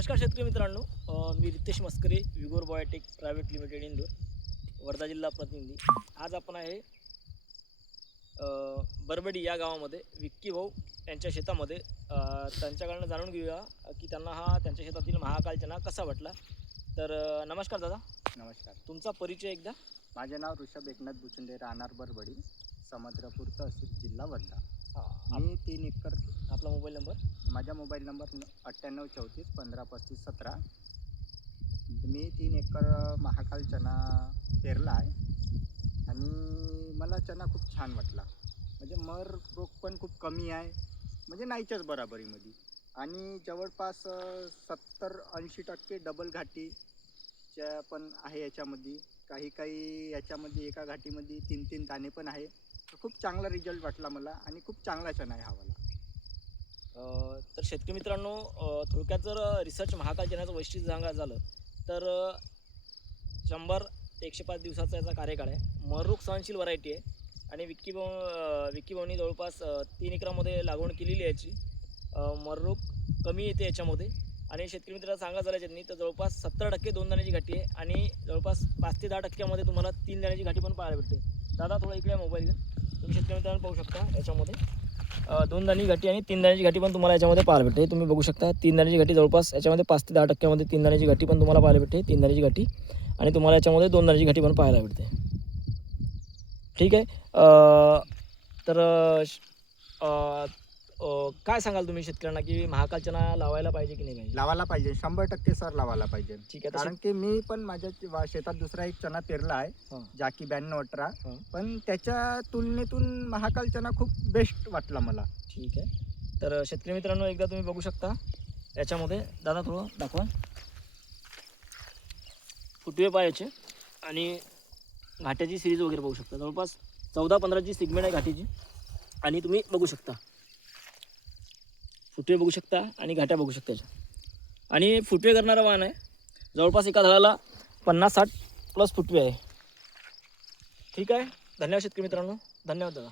नमस्कार शेतकरी मित्रांनो, मी रितेश मस्करे, विगोर बायोटेक प्रायव्हेट लिमिटेड इंदोर, वर्धा जिल्हा प्रतिनिधी. आज आपण आहे बरबडी या गावामध्ये विक्की भाऊ यांच्या शेतामध्ये. त्यांच्याकडनं जाणून घेऊया की त्यांना हा त्यांच्या शेतातील महाकाल चना कसा वाटला. तर नमस्कार दादा. नमस्कार. तुमचा परिचय एकदा. माझे नाव ऋषभ एकनाथ बुचुंडे, राहणार बरबडी, समुद्रपूर तहसील, जिल्हा वर्धा. मी 3 एकर. आपला मोबाईल नंबर. माझा मोबाईल नंबर 9834153517. मी 3 एकर महाकाल चना पेरला आहे आणि मला चना खूप छान वाटला. म्हणजे मर रोग पण खूप कमी आहे, म्हणजे नाहीच्याच बराबरीमध्ये. आणि जवळपास 70-80% डबल घाटीच्या पण आहे याच्यामध्ये. काही याच्यामध्ये एका घाटीमध्ये 3-3 दाणे पण आहे. खूप चांगला रिझल्ट वाटला मला आणि खूप चांगला चना आहे हा वाला. तर शेतकरी मित्रांनो, थोडक्यात जर रिसर्च महाकाल चण्याचं वैशिष्ट्य सांगायचं झालं तर 100 ते 105 दिवसाचा याचा कार्यकाळ आहे. मररोग सहनशील व्हरायटी आहे आणि विक्की भाऊनी जवळपास 3 एकरामध्ये लागवड केलेली आहे याची. मररोग कमी येते याच्यामध्ये. आणि शेतकरी मित्रांना सांगायचं झालं यांनी तर जवळपास 70% 2 दाण्याची घाटी आहे आणि जवळपास 5 ते 10% तुम्हाला 3 दाण्याची घाटी पण पाहायला भेटते. दादा थोडा इकडे मोबाईल घेऊन तुम्ही शेतकरी मित्रांनो पाहू शकता याच्यामध्ये 2 दाण्याची घाटी आणि 3 दाण्याची घाटी पण तुम्हाला याच्यामध्ये पाहायला भेटते. तुम्ही बघू शकता 3 दाण्याची घाटी जवळपास याच्यामध्ये 5 ते 10% 3 दाण्याची घाटी पण तुम्हाला पाहायला भेटते. 3 दाण्याची घाटी आणि तुम्हाला याच्यामध्ये 2 दाण्याची घाटी पण पाहायला भेटते. ठीक आहे. तर काय सांगाल तुम्ही शेतकऱ्यांना की महाकाल चना लावायला पाहिजे की नाही पाहिजे? लावायला पाहिजे, 100% सर लावायला पाहिजे. ठीक आहे. कारण की मी पण माझ्या शेतात दुसरा एक चना पेरला आहे, जाकी 9218. पण त्याच्या तुलनेतून महाकाल चना खूप बेस्ट वाटला मला. ठीक आहे. तर शेतकरी मित्रांनो एकदा तुम्ही बघू शकता याच्यामध्ये. दादा थोडं दाखवा. फुटवे पायाचे आणि घाट्याची सिरीज वगैरे बघू शकता. जवळपास 14-15ची सिगमेंट आहे घाटीची आणि तुम्ही बघू शकता फुटवे बघू शकता आणि घाट्या बघू शकता याच्या. आणि फुटवे करणारा वाहन आहे. जवळपास एका झाडाला 50-60 प्लस फुटवे आहे. ठीक आहे. धन्यवाद शेतकरी मित्रांनो. धन्यवाद दादा.